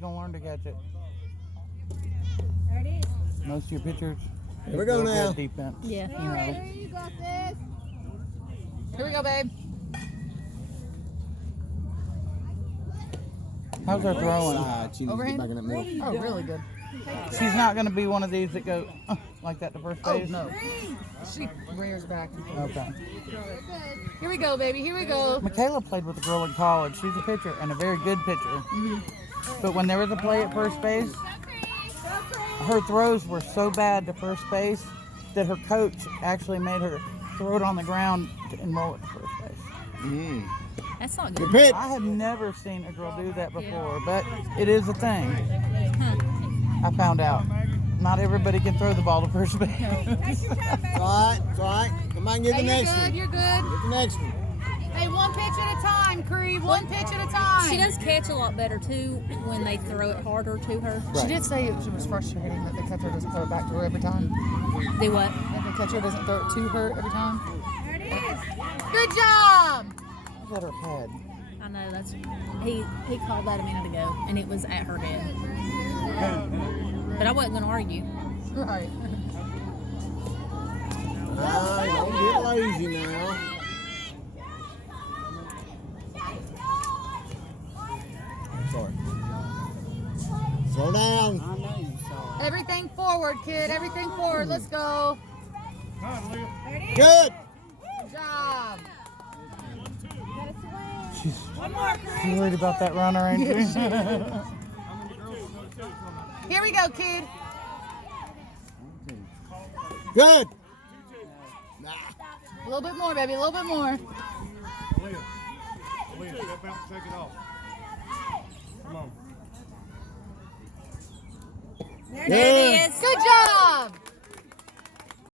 going to learn to catch it. There it is. Most of your pitchers. Here we go now. Defense. Yeah. You know. You got this. Here we go, babe. How's her throwing? She needs to get back in that middle. Oh, really good. She's not going to be one of these that go like that to first Oh, base. no. She rears back. Okay. Here we go, baby. Here we go. Michaela played with a girl in college. She's a pitcher and a very good pitcher. But when there was a play at first base, her throws were so bad to first base that her coach actually made her throw it on the ground and roll it to first base. That's not Good good. pitch. I have never seen a girl do that before, but it is a thing. I found out. Not everybody can throw the ball to first base. It's all right. It's all right. Come on, get the Hey, next you're good. one. You're good. Get the next one. Hey, one pitch at a time, Cree. One pitch at a time. She does catch a lot better too when they throw it harder to her. She did say it was frustrating that the catcher doesn't throw it back to her every time. Do what? That the catcher doesn't throw it to her every time. Good job. Look at her head. I know that's he called that a minute ago and it was at her head. But I wasn't gonna argue. Right. Don't get lazy now. Sorry. Slow down. Everything forward, kid. Everything forward. Let's go. Good. Good job. She's worried about that runner, ain't she? Here we go, kid. Good. A little bit more, baby. A little bit more. Leah, step out and take it off. Come on. There it is. Good job.